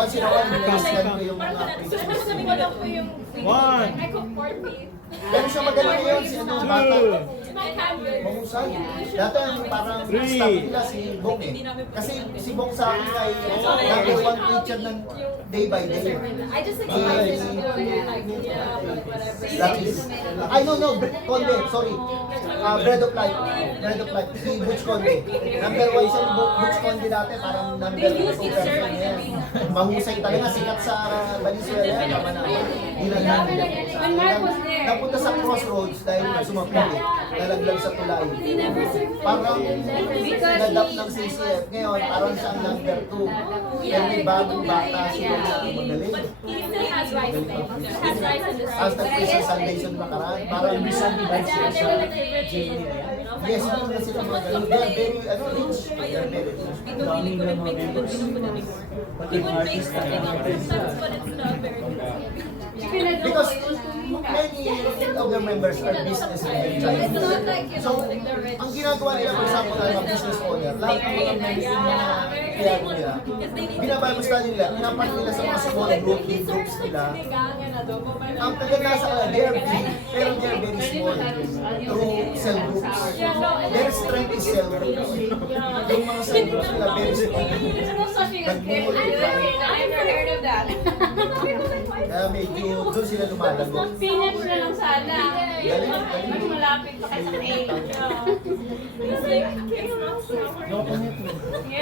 once in a while, minascan ko yung mga preachers. Sabi ko lang po yung One. I cook pork beef. Pero siya magaling yun, si ano, bata. My habit. Mahusay. Dati parang Three. staff nila si Bong eh. Kasi si Bong sa akin ay number one preacher ng day by day. I just like spices and like, whatever. That is, I don't know, Conde, sorry. Bread of Life. Bread of Life. Si Butch Conde. Number one siya ni Butch Conde dati, parang number two person niya. Mahusay talaga, sikat sa Valenzuela yan. Tama na. When Mark was there. Napunta sa crossroads dahil sumapili. Nalaglag sa tulay. They never served Parang because nadap ng CCF. Ngayon, parang siyang number 2. Kaya may bagong bata siya na magaling. he still has rice there. He has rice in the Hasta po sa Sunday sa nakaraan. Parang They were like favorite children. yes, hindi na sila magaling. They are very, rich. They are very rich. They couldn't make food, we don't put anymore. He would make something up sometimes, but it's not very good. Because many of the members are businessmen. So, ang ginagawa nila, for example, mga business owner, lahat ng mga members ng mga kaya nila, binabible study nila, pinapalit nila sa mga small group, big groups nila. Ang kaganda sa kanila, they are big, pero they are very small through cell groups. Their strength is cell groups. Yung mga cell groups nila, very strong. I've heard of that. Kaya medyo doon sila lumalago. Spinach na lang sana. Mas malapit pa kaysa egg. It's like, it's not so. Yeah.